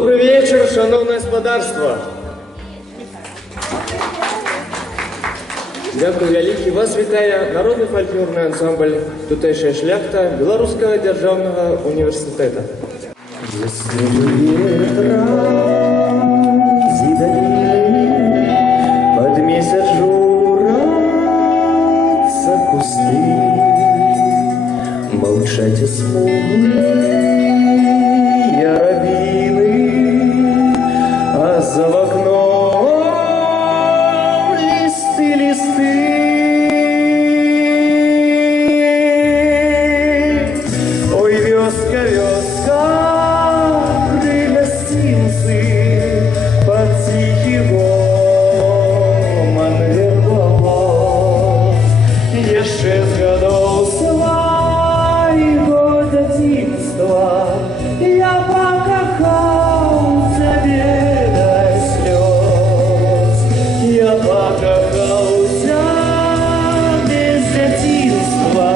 Добрый вечер, шановне господарство. Дякую вялікі. Вас вітає народний фольклорний ансамбль «Тутейшая шляхта» Белорусского державного университета. Под месяц журятся кусты, молчать и смуглые рябины, а за окном листы. Ой, вёска, при гостинцы, под тихий гомон вербовод. Еще с годов своего детства я покахал тебе до слез. Я покахался без детства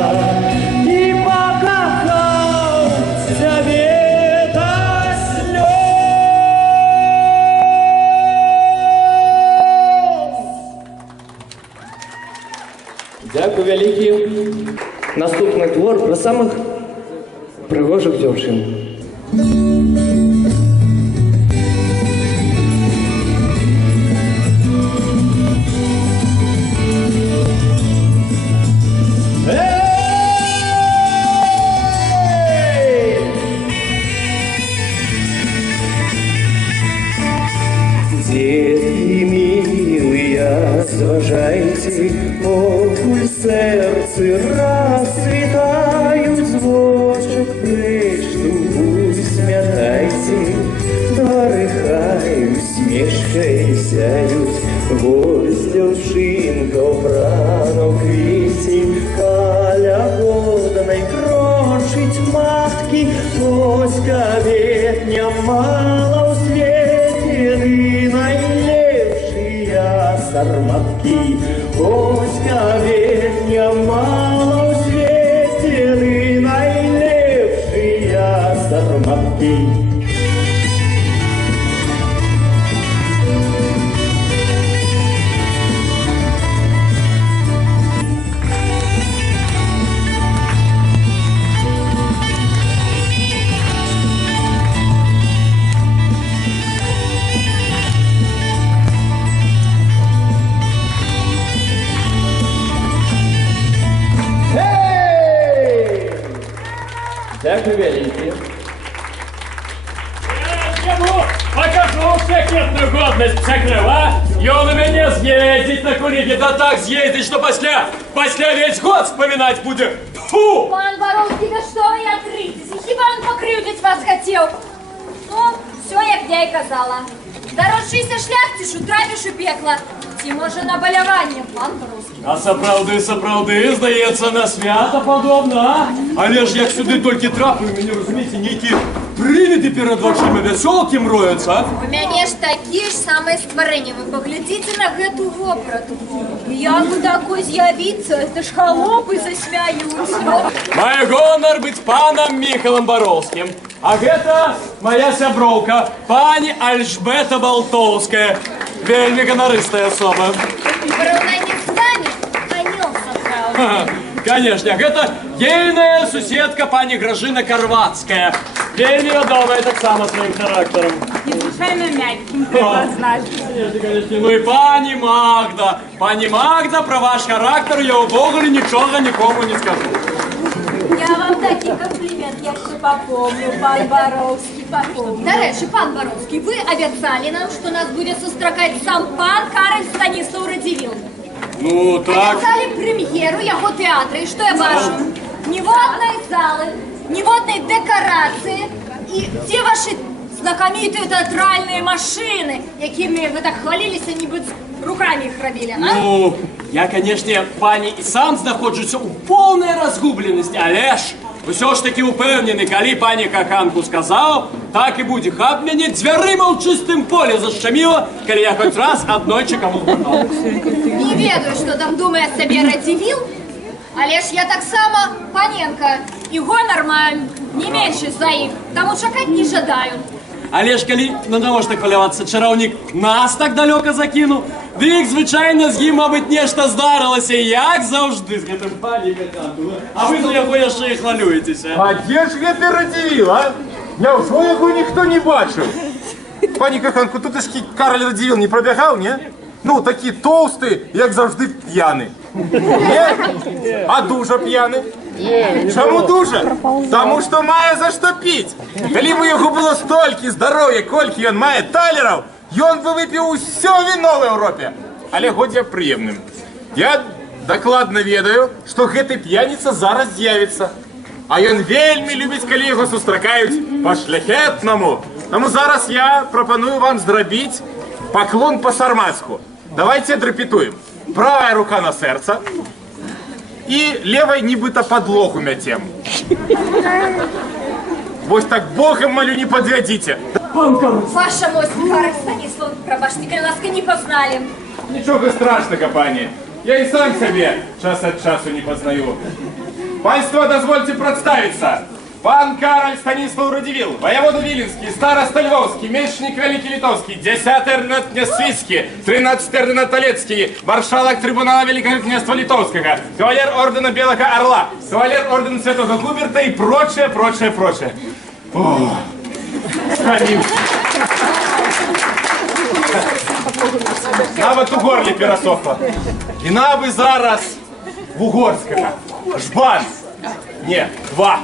и покахал тебе до слез. Дякую вялікі. Наступний твор про самих пригожих дівчин. Детки милые, зважайте, покуль сердце расцветают, звучат прежду, смятайте, двори хай усмішкой сяють, гостя-вшинка вбрано квітень, каля годной крошить матки, воська ветня мало у свете, найлепшия сарматки, воська ветня мало у свете, найлепшия сарматки. Дякую вялікі. Я покажу всякетную годность всякого. И он у меня съездить на кулике, да так съездить, что после весь год вспоминать будет. Фу! Пан Боровский, да что вы отритесь? Хіба он покривдить вас хотел? Ну, все, як я і казала. Дорожчийся шляхтишу, трапіш у пекла. Ці може на боляванне, пан Боровский. А сапраўды, здається, на свято подобно, а? Але ж як сюди тільки трапив, мені, розумієте, нейкі привиди перед очима веселки мроються, а? У мяне ж такі ж самые створення. Ви поглядите на гэту вопрату. Як у такой з'явиться, это ж холопы засмяются. Мой гонор быть паном Михалом Боровским. А гэта моя сяброўка, пані Альжбета Болтовская. Вельми гонорыстая особа. Параўнанне з вами анёл сапраўдны. Конечно, это ейная суседка пані Гражина Карватская. Вельми вядомая таксама своим характером. Незвычайно мягким, предназначен. Конечно. Ну и пані Магда. Пані Магда, про ваш характер я увогуле нічого нікому не скажу. Я вам такі комплімент, я ще попомню, пан Боровский, попомню. До речі, пан Боровский, ви обіцяли нам, що нас буде зустрічати сам пан Кароль Станіслав Радзивіл. Ну так. Обіцяли прем'єру його театру, і що я бачу? Ні водної зали, ні водної декорації, і ті ваші знакомитые театральные машины, якими вы так хвалились, ніби руками их робили, а? Ну, я, конечно, пані і сам знаходжуся у повній розгубленості, але ж все ж таки упевнений, коли пані Каханку сказав, так і буде. Хаб мені дверима у чистим полі защемило, коли я хоч раз однойче кому вгадав. Не ведаю, що там думає собі Радзивіл, але ж я так само паненка, і гонор маю не менше за їх, тому чекати не жадаю. Але ж калі, ну навошта хвалявацца, чараўнік нас так далёка закінуў, дык звычайна з ім, мабыць, нешта здарылася, як заўжды з гэтым пані Каханку. А вы за яго яшчэ і хвалюецеся. А дзе ж гэты Радзівіл, а? Няўжо яго ніхто не бачыў? Пані Каханку, тут ішкі Кароль Радзівіл не прабягаў, не? Ну, такі тоўсты, як заўжды п'яны. Не? А дужа п'яны? Чаму дужа? Таму што мае за што піць. Калі б яго было столькі здароўя, колькі ён мае талераў, ён бы выпіў усё віно ў Еўропе. Але годзе прыемным. Я дакладна ведаю, што гэты п'яніца зараз з'явіцца. А ён вельмі любіць, калі яго сустракаюць па-шляхетнаму. Таму зараз я прапаную вам зрабіць паклон па-сармацку. Давайте драпетуем. Правая рука на сэрца і левай нібыта падлогу мяцем. Вось так Богом молю, не подвядите. Ваша мость, Кароль Станислав, прабачце, калі ласка, не пазналі. Нічога страшнага, пані. Я і сам сябе час ад часу не пазнаю. Панство, дозвольте представиться. Пан Кароль Станислав Радзівіл, воевода Віленскі, староста Львовскі, мечник Великий Литовский, 10-й орденат князь Свійський, 13-й орденат Толецкий, маршалок трибунала Великого княжества Литовского, кавалер ордена Белого Орла, кавалер ордена Святого Губерта и прочее, прочее, прочее. О, сходился. Нават у горле пересохло. Вина бы зараз в угорского. Жбан. Не, два.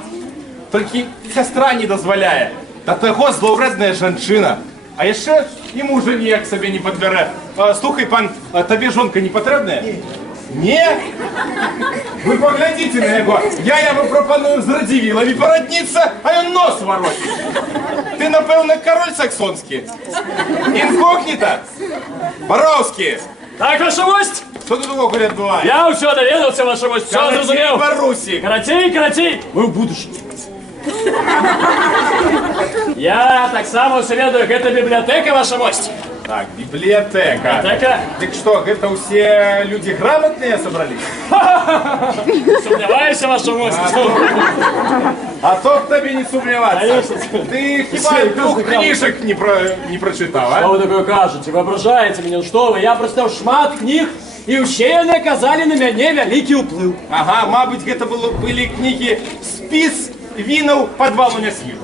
Толькі сястра не дазваляе. Да таго злоўрэдная жанчына. А яшчэ і мужа ніяк сабе не падбярэ. Слухай, пан, табе жонка не патрэбная? Не? Вы паглядзіце на яго. Я яму прапаную з Радзівіламі парадніцца, а ён нос варочіць. Ты, напэўна, король саксонскі. Інкогніта. Бароўскі. Так, ваша мость! Што тут увогуле адбываецца? Я ўсё даведаўся, ваша мость, всё зразумеў. Барусік. Карацей, карацей, мы ў будучыні. Я таксама ўсё ведаю, гэта бібліятэка, ваша мость. Так, библиотека. Бібліятэка. Так что, это все люди грамотные собрались? Сумняваюся, ваша мость. А то в тебе не сумневаться. Ты хіба двух книжек не прочитал, Что а? вы такое кажете? Вы ображаете меня, что вы? Я прочитал шмат книг, и ўсе яны аказалі на мяне вялікі ўплыў. Ага, мабуть, это были книги «Спис винов подвалу не свіжу».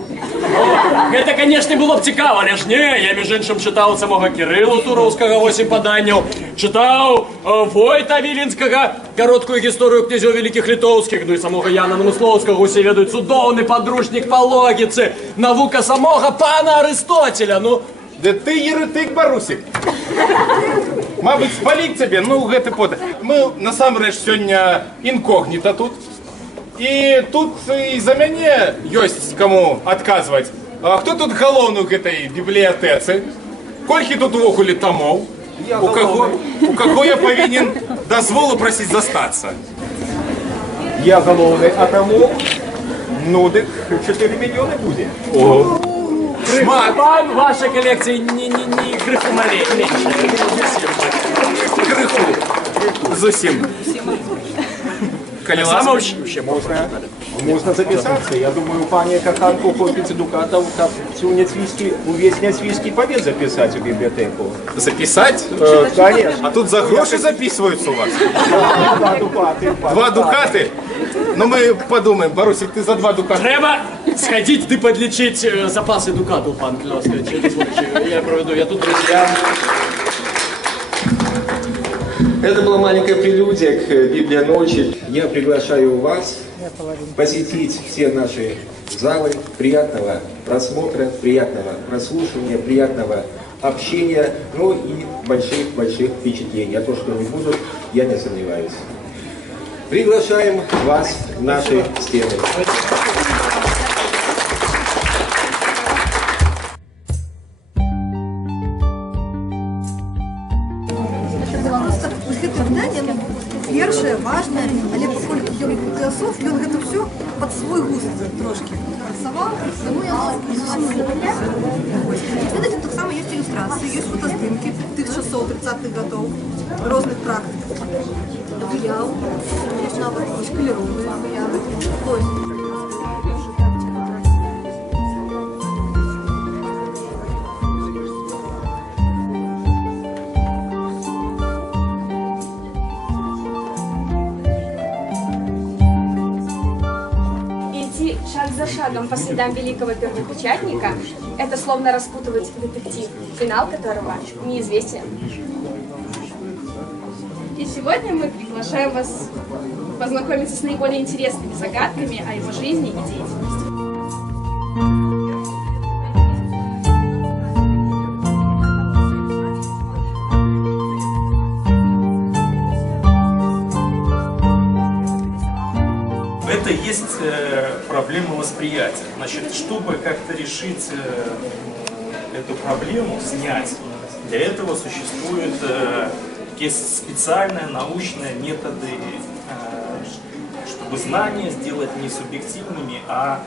Гэта, канешне, было б цікава, але ж не, я, між іншым, чытаў самога Кірылу Туроўскага 8 паданняў, чытаў Войта Віленскага кароткую гісторыю князёў Великіх Літоўскіх, ну і самога Яна Намыслоўскага усе ведаюць, цудоўны падручнік па логіцы, навука самога пана Арыстотеля, ну... Да ты еретик, Барусик. Мабуть, спалить тебе, ну, гэты пота. Мы, насамрэч, сёння інкогніта тут. И тут и за мяне ёсць кому отказывать. А кто тут галоўны ў гэтай бібліятэцы? Колькі тут увогуле томов? У каго я павінен дазволу прасіць застацца? Я галоўны, а таму, ну, дык 4 мільёны будзе. О, шмат. Пан вашей коллекции не крыху меньше. Крыху. Зусім. Калі ласка. Вообще можно. Можна запісацца. Я думаю, пані Каханку хопіць дукатаў, каб увесь няцвійскі павет запісаць у бібліятэку. Записать? Конечно. А тут за гроши записываются у вас? 2 дукаты. 2 дукаты? Ну мы подумаем, Барусик, ты за 2 дуката. Треба сходить и подлечить запасы дукатов, пан Клёска. Я проведу, я тут друзья. Это была маленькая прелюдия к Библии ночи. Я приглашаю вас посетить все наши залы. Приятного просмотра, приятного прослушивания, приятного общения, ну и больших-больших впечатлений. А то, что они будут, я не сомневаюсь. Приглашаем вас в наши стены. Першае, важнае, але паколькі ён філасоф, ён гэта ўсё пад свой густ трошкі працаваў, таму яно зусім не. Ведаеце, таксама ёсць ілюстрацыі, ёсць фотаздымкі тых часоў 30-х гадоў, розных практык. Выяў, ёсць нават каляровыя выявы. шагом по следам великого первопечатника — это словно распутывать детектив, финал которого неизвестен. И сегодня мы приглашаем вас познакомиться с наиболее интересными загадками о его жизни и деятельности. Это есть проблема восприятия. Значит, чтобы как-то решить эту проблему, снять, для этого существуют такие специальные научные методы, чтобы знания сделать не субъективными, а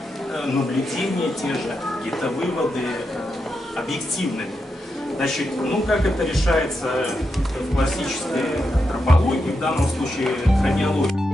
наблюдения те же, какие-то выводы объективными. Значит, ну как это решается в классической антропологии, в данном случае хрониологии.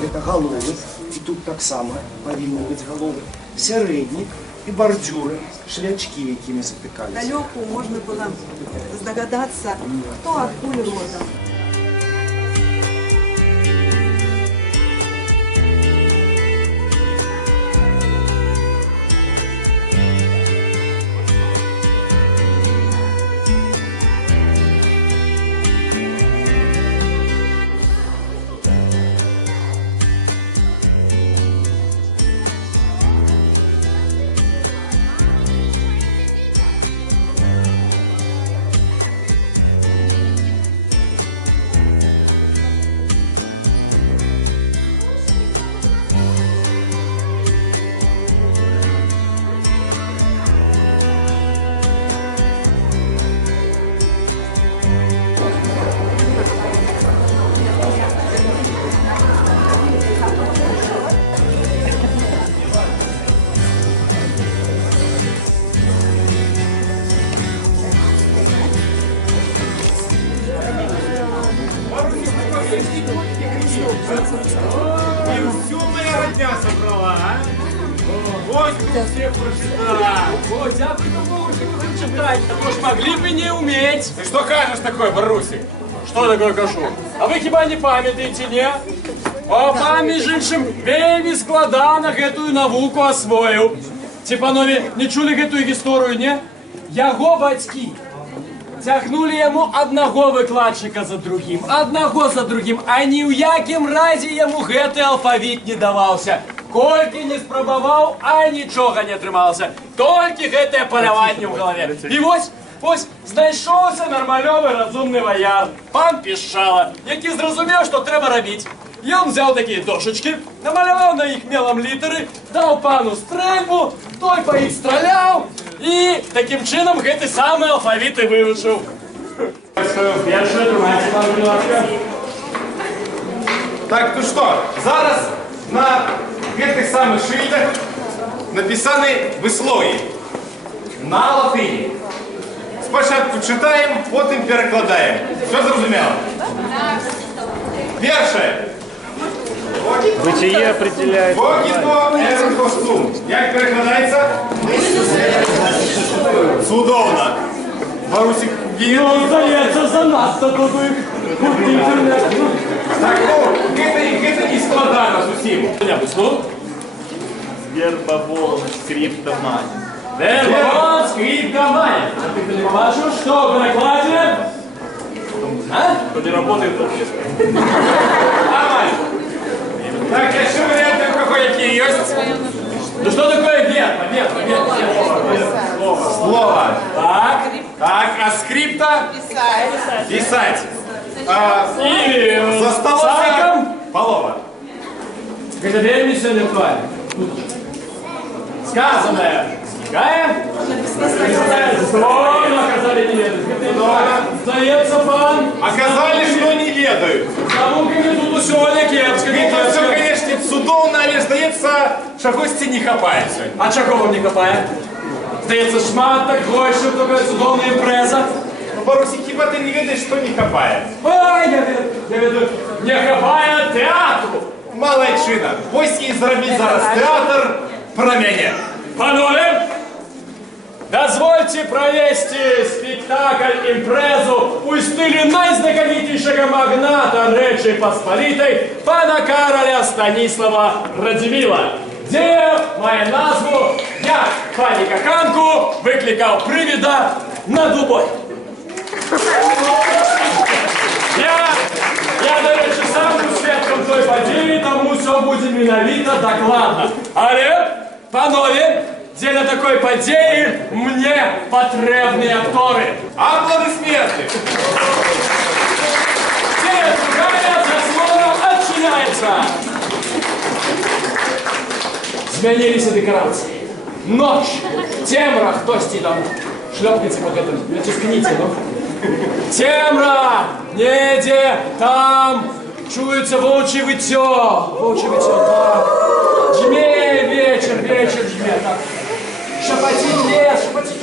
Гэта галовы, і тут таксама павінны быць галовы, сярэднік і бардзюры, шлячкі, якімі затыкаліся. Далёку можна было здагадацца, хто адкуль родам. И всю моя родня собрала, а? Вот все прочитала. О, дякую Богу, что вы читаете. А то ж могли бы не уметь. Ты что кажешь такое, Барусик? Что такое кажу? А ви хіба не пам'ятаєте, не? О, пам'ятаючим вельми складано гэтую навуку освоїв. Ці панове не чули гэтую історію, не? Яго бацькі тягнули йому одного викладчика за другим, а ні в якім разі йому гэты алфавіт не даваўся. Колькі не спрабаваў, а нічога не атрымалася. Толькі гэтае паляванне ў галаве. І вось знайшоўся нармалёвы разумны ваяр, пан Пішчала, які зразумеў, што трэба рабіць. Ён взял такие дошечки, намаляваў на іх мелом літары, даў пану стрэльбу, той па іх страляў, і таким чынам гэты самы алфавіт і вывучыў. Першае, трымайце, пан, будь ласка. Так, ну что, зараз на гэтых самых шыльдах написаны выслогі на латыні. Спочатку читаем, потім перекладаем. Все зрозуміло? Перше. Бытие определяет. Когіто ерго сум. Як перекладається? Судовно. Марусик, Ну, здається, занадто тут інтернет. так, ну, гэта не складано зусім. Вербовол, скриптомания. Вербовол, скриптомания. А ты не побачив, що в перекладі? А? Кто не работает, тот честно. Нормально. Так, еще варианты какие есть? Ну что такое верба? Слово. Так. Так, а скрипта? Писать. И За столом. саком. Полова. Теперь не все виртуально. Сказанное. Сникаем. Словно оказали неведомость. Сдается пан. Оказали, что не ведают. Науками тут усё кепсько. Это все, конечно, судовно, але здається, що гості не хапають сьогодні. А чого вам не копає? Здається, шмат такой, щоб така цудовна імпреза. Ну, Борусик, хіба ти не видиш, що не хапає? Ой, я веду, не хапає театру. Малайчина, ось і зробіть зараз театр про мене. Панове, дозвольте провести спектакль импрезу у стиле найзнакомитейшего магната Речи Посполитой пана Кароля Станислава Радзивилла, где мою назву я, пані Каханку, викликав привида на двубой. Я, до речі, сам був свідком той події, тому все буде менавіта докладно. Але, панове, для такой подеи мне потребны акторы. Аплодисменти! Теперь другая заслона отчиняется. Змянились декорации. Ночь, темра, кто сти там шлепнется под этим, натискните, ну. Темра, неде, там чуется волчье вытё. Волчье вытё, так. Жме, вечер, жме, так. Шапотит лес, шапотит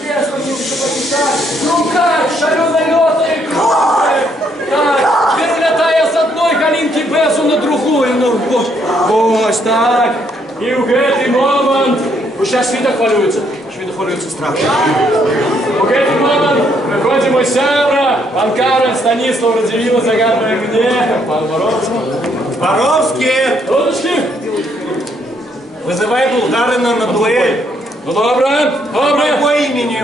так. Крумкач, шалёно лётает, так, перелетая с одной калинки Безу на другую, ну, вот так. И в этот момент, сейчас Швида хвалюется страшно. В этот момент выходит мой сябра, пан Кароль Станислав Радзивилла, загадывая мне, пан Боровский. Боровский! Дудочки! Вызывай Булгарина на дуэль. Ну, добре. По имени.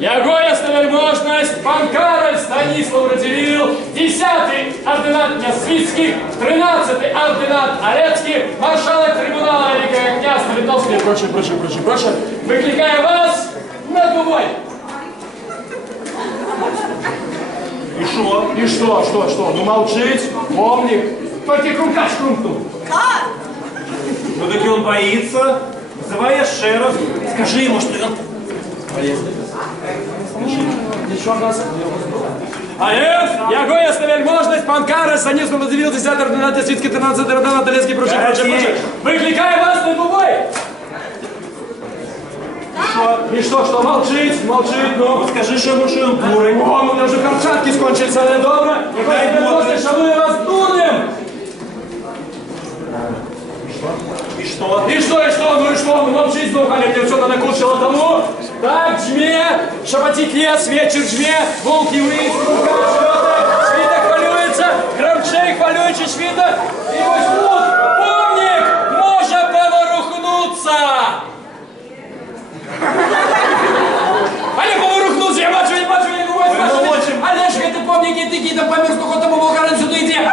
Яго ясновельможность, пан Кароль Станислав Радзивилл, 10-й ординат Нясвицкий, 13-й ординат Олецкий, маршалок трибунала Великого князя Литовского и прочее. Выкликаю вас на двубой. И что? Ну молчить, помник. Только крумкач крумкнул. Ну так и он боится. Вызывай еще раз. Скажи ему, что он... Яго ясновельможность, пан Кароль Станислав Радзивилл, 10-й ординат Нясвицкий, 13-й ординат Олецкий, прочее. Выкликаю вас на двубой. И что, молчить, ну. Скажи, что ему, что он дурень. О, у меня уже перчатки скончились, але добре. Дай Бог. Шаную вас дурнем. И что? Ну молчить, ну, Халя, мне что-то накушало тому. Так, жме, шапотит лес, вечер жме, волки вниз, рука шлёта, Швида хвалюется, Кравчей хвалюючи Швида, и возьмут, помник, може поворухнуться. Але поворухнуться, я бачу, я говорю, але ж это помники такі, там помер, сколько тому волгарин сюди йде.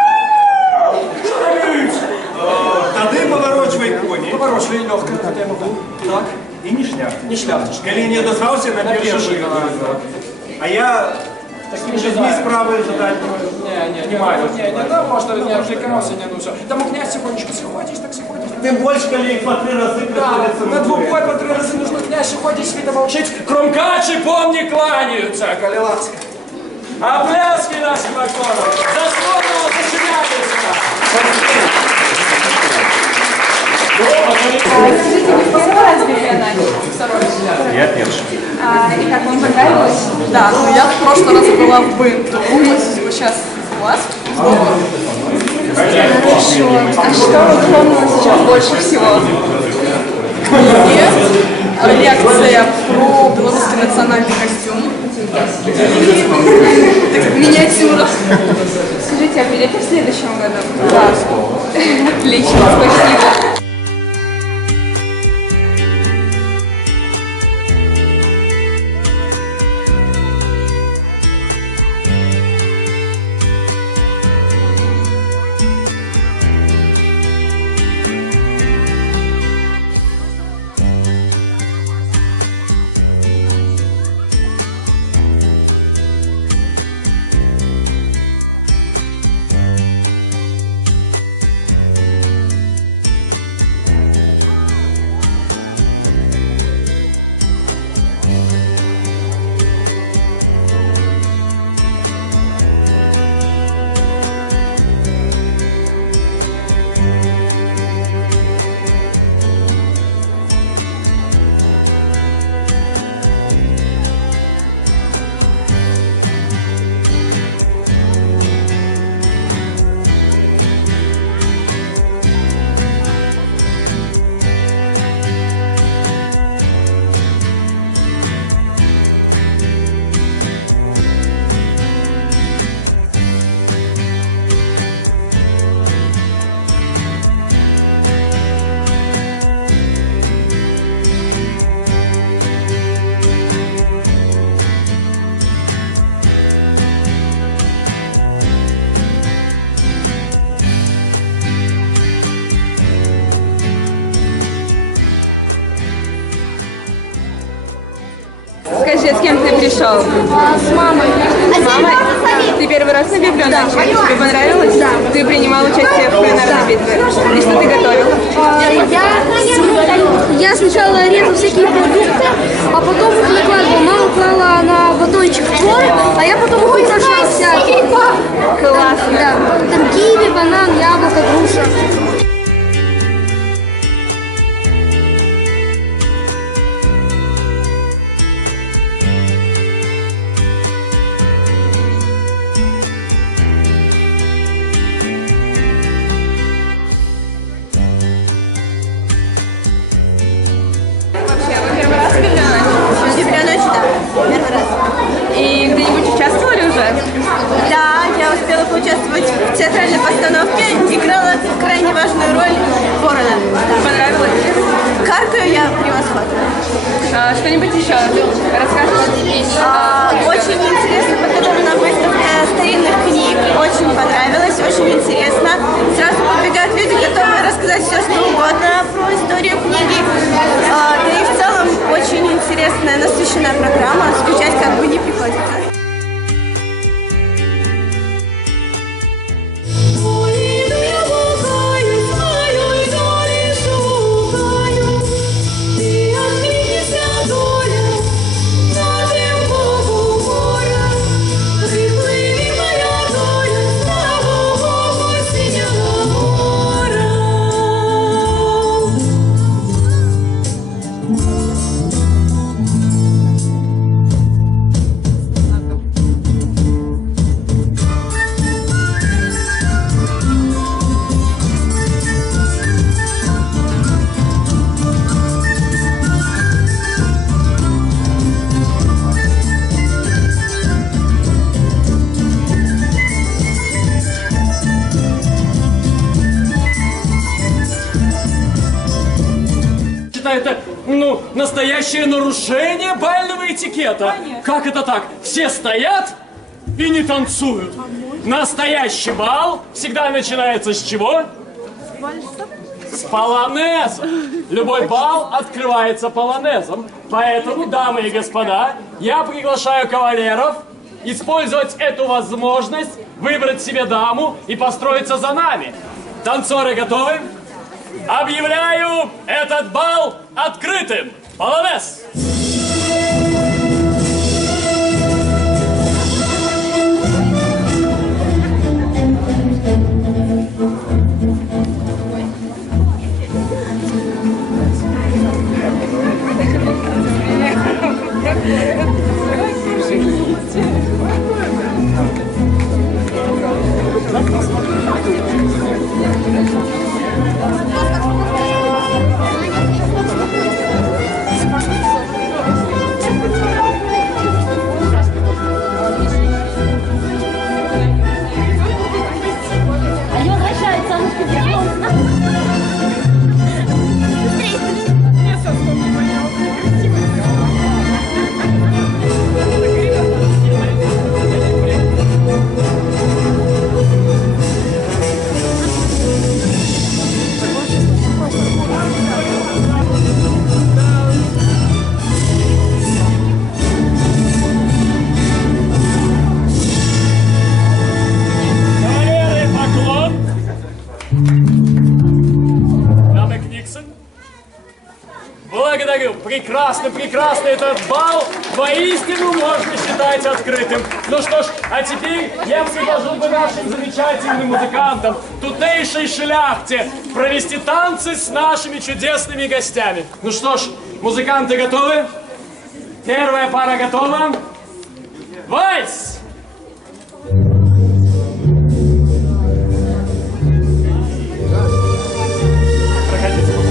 Тады поворачивай кони. Поворачивай легко, как я могу. Так. И не шляхтишь. Не шляхтишь. Коли не дозвался на первый. А я такими людьми справа задать. Не, там можно не отвлекался, не, ну все. Там у князь тихонечко сходишь, так сходишь. Тем больше, коли их по 3 раза приходится. На двубой по 3 раза нужно князь ходить, Швида молчить. Крумкачи, помни, кланяются, коли ласка. А пляски наши поклонов заслонного сочинятельства. Скажите, вы первый раз были на второй? Я первый. И как вам понравилось? Да, ну я в прошлый раз была в Бынту, сейчас у вас. Хорошо. А что вам сейчас больше всего? Мне лекция про белорусский национальный костюм и миниатюра. Скажите, а будете в следующем году? Да. Отлично, спасибо. пришел? С мамой. С мамой? Ты первый раз на Библию начал? Тебе понравилось? Да. Ты принимал участие в кулинарной битве? И что ты готовил? Я сначала резал всякие продукты, а потом их накладывала. Мама клала на батончик творог, а я потом их украшал всякие. Классно. Да. Там киви, банан, яблоко, груша. Вообще, вы первый раз в Библию ночь? Библию ночь, да, первый раз. И где-нибудь участвовали уже? Да, я успела поучаствовать в театральной постановке, играла крайне важную роль ворона. Понравилось? Каркаю я превосходно. Что-нибудь еще расскажешь? Очень интересно подготовлена выставка старинных книг, очень понравилось, очень интересно. Сразу подбегают люди, готовые рассказать все, что угодно про историю книги. Да и в целом очень интересная, насыщенная программа, скучать как бы не приходится. Это, ну, настоящее нарушение бального этикета. Как это так? Все стоят и не танцуют. Настоящий бал всегда начинается с чего? С полонеза. Любой бал открывается полонезом. Поэтому, дамы и господа, я приглашаю кавалеров использовать эту возможность, выбрать себе даму и построиться за нами. Танцоры готовы? Объявляю этот бал открытым! Полонез! Благодарю. Прекрасно, прекрасно. Этот бал воистину можно считать открытым. Ну что ж, а теперь я предложил бы нашим замечательным музыкантам, тутейшей шляхте, провести танцы с нашими чудесными гостями. Ну что ж, музыканты готовы? Первая пара готова? Вальс! Проходите.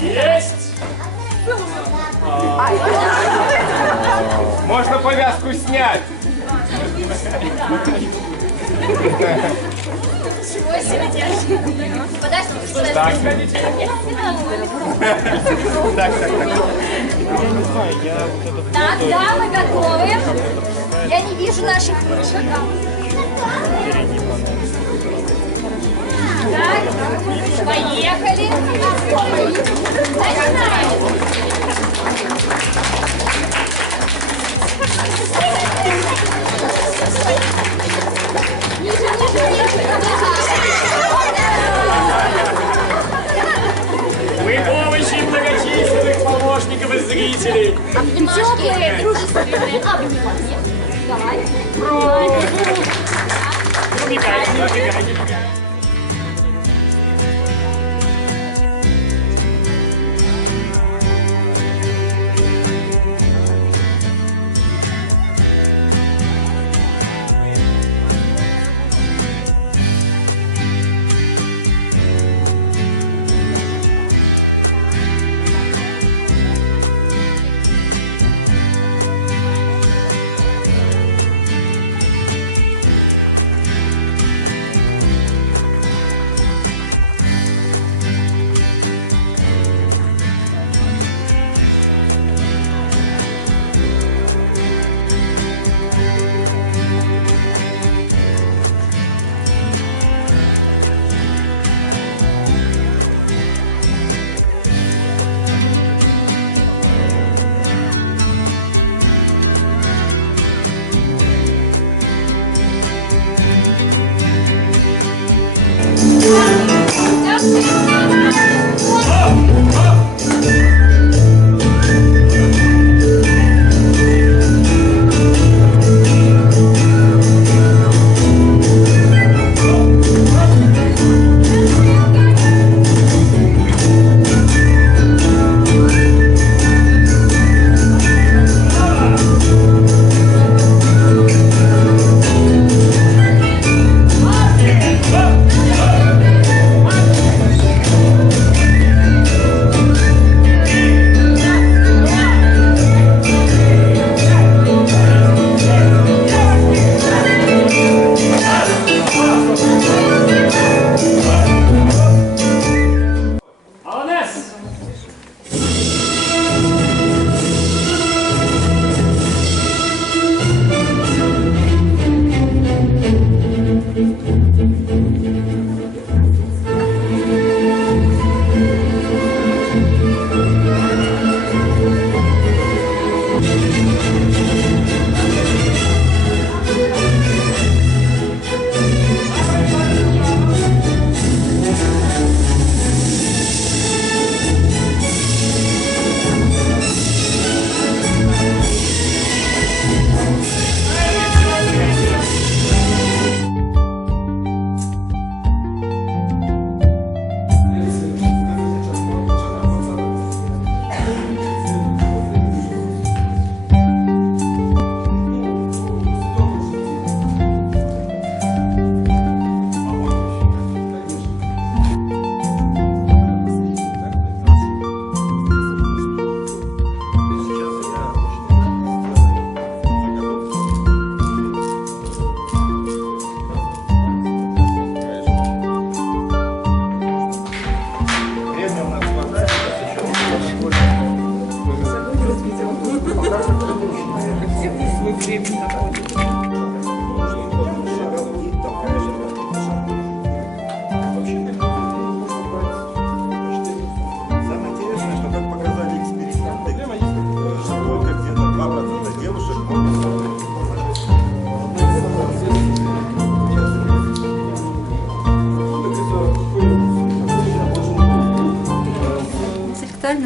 Есть! Можно повязку снять. Чего себе держи? Подожди, Так, сходите. Так. Так, да, мы готовы. Я не вижу наших ручек. Так, поехали. Начинаем. Вы помощи многочисленных помощников и зрителей. Теплые, дружественные обнимашки. Давай. Убегайте, не убегайте.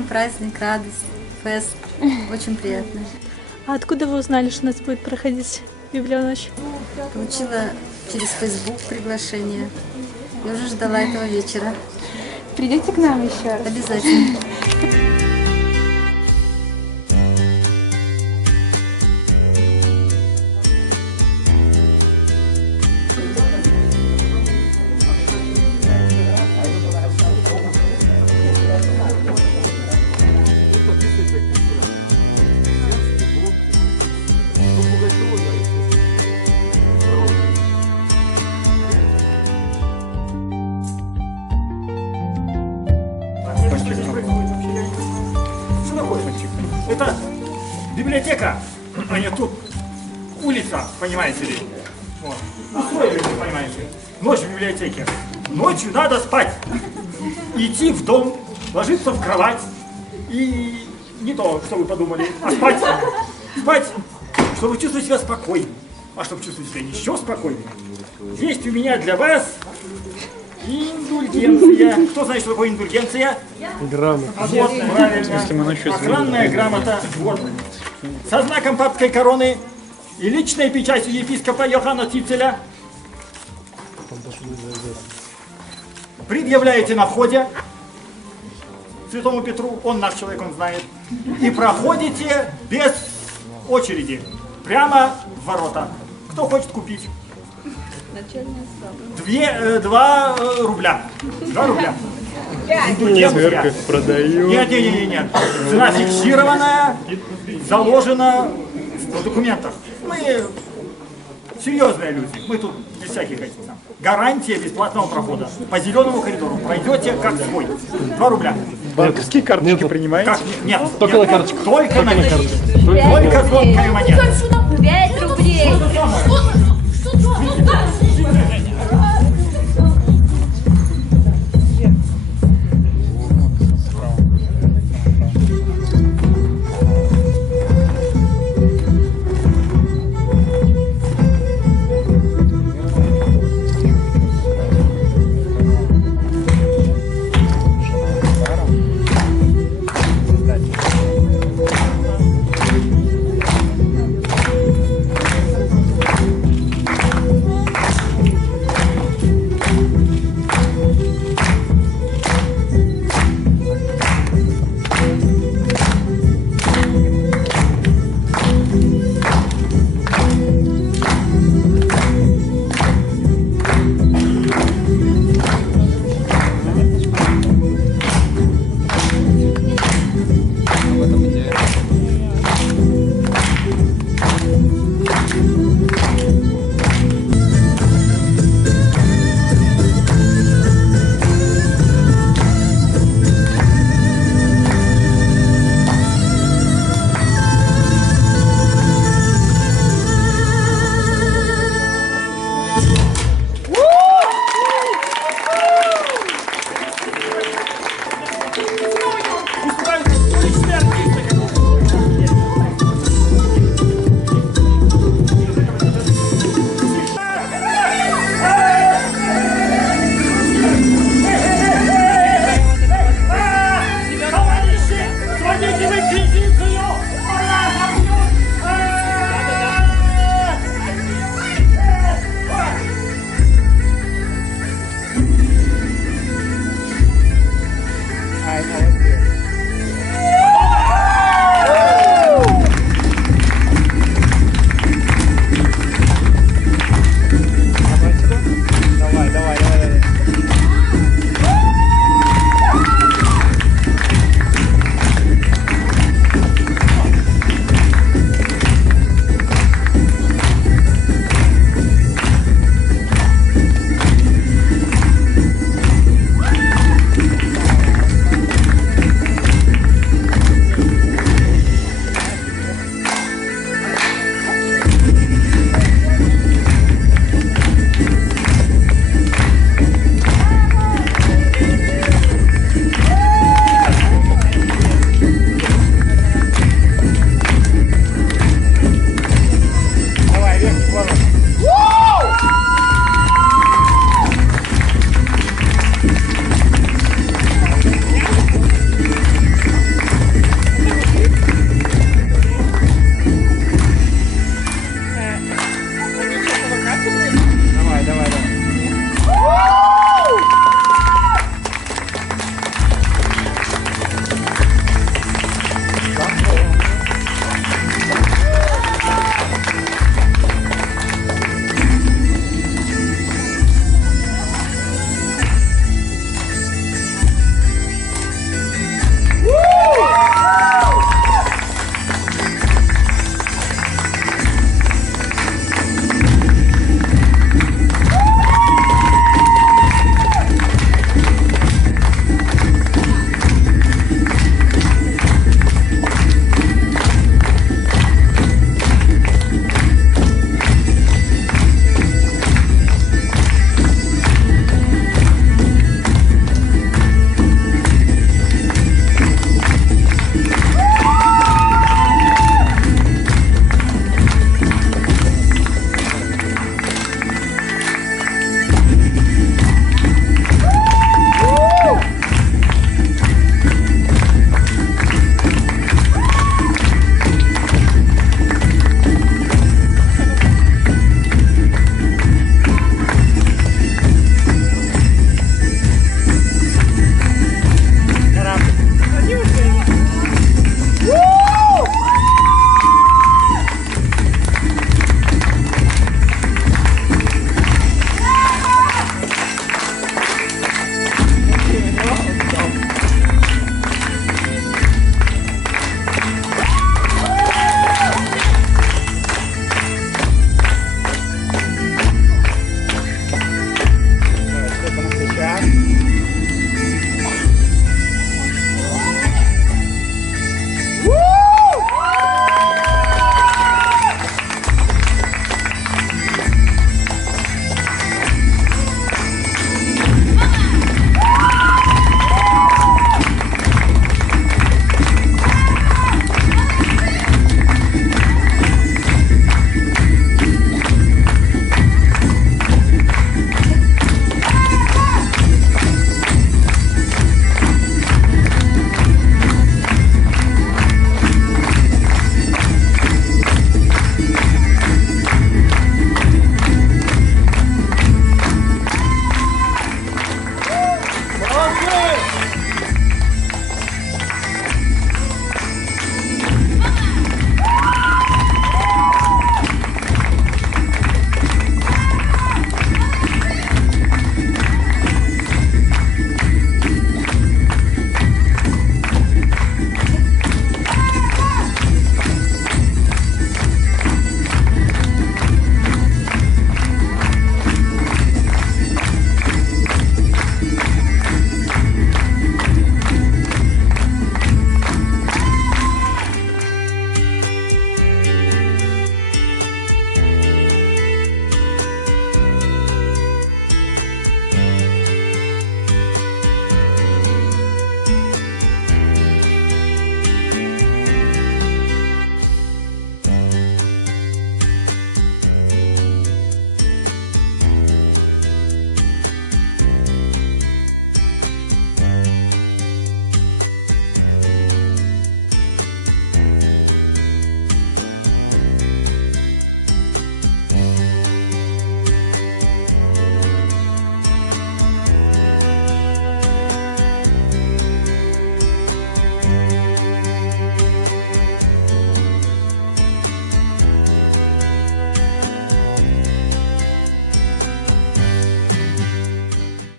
Праздник, радость, фест. Очень приятно. А откуда вы узнали, что у нас будет проходить Библионочь? Получила через Facebook приглашение. Я уже ждала этого вечера. Придете к нам еще раз? Обязательно. библиотека, а не тут улица, понимаете ли. Вот. Устроили, понимаете. Ночь в библиотеке. Ночью надо спать. Идти в дом, ложиться в кровать и не то, что вы подумали, а спать. Спать, чтобы чувствовать себя спокойно. А чтобы чувствовать себя еще спокойнее, есть у меня для вас индульгенция. Кто знает, что такое индульгенция? Грамота. Вот, правильно. Охранная грамота. Вот. Со знаком папской короны и личной печатью епископа Йоханна Цицеля. Предъявляете на входе Святому Петру, он наш человек, он знает, и проходите без очереди прямо в ворота. Кто хочет купить? 2 рубля. 2 рубля. Церковь продаю. Нет. Цена фиксированная, заложена в документах. Мы серьезные люди. Мы тут без всяких этих. Гарантия бесплатного прохода. По зеленому коридору. Пройдете как свой. 2 рубля. Банковские карточки принимаете? Нет. Только на карточку. Только на карточку. Только звонкая монета. 5 рублей.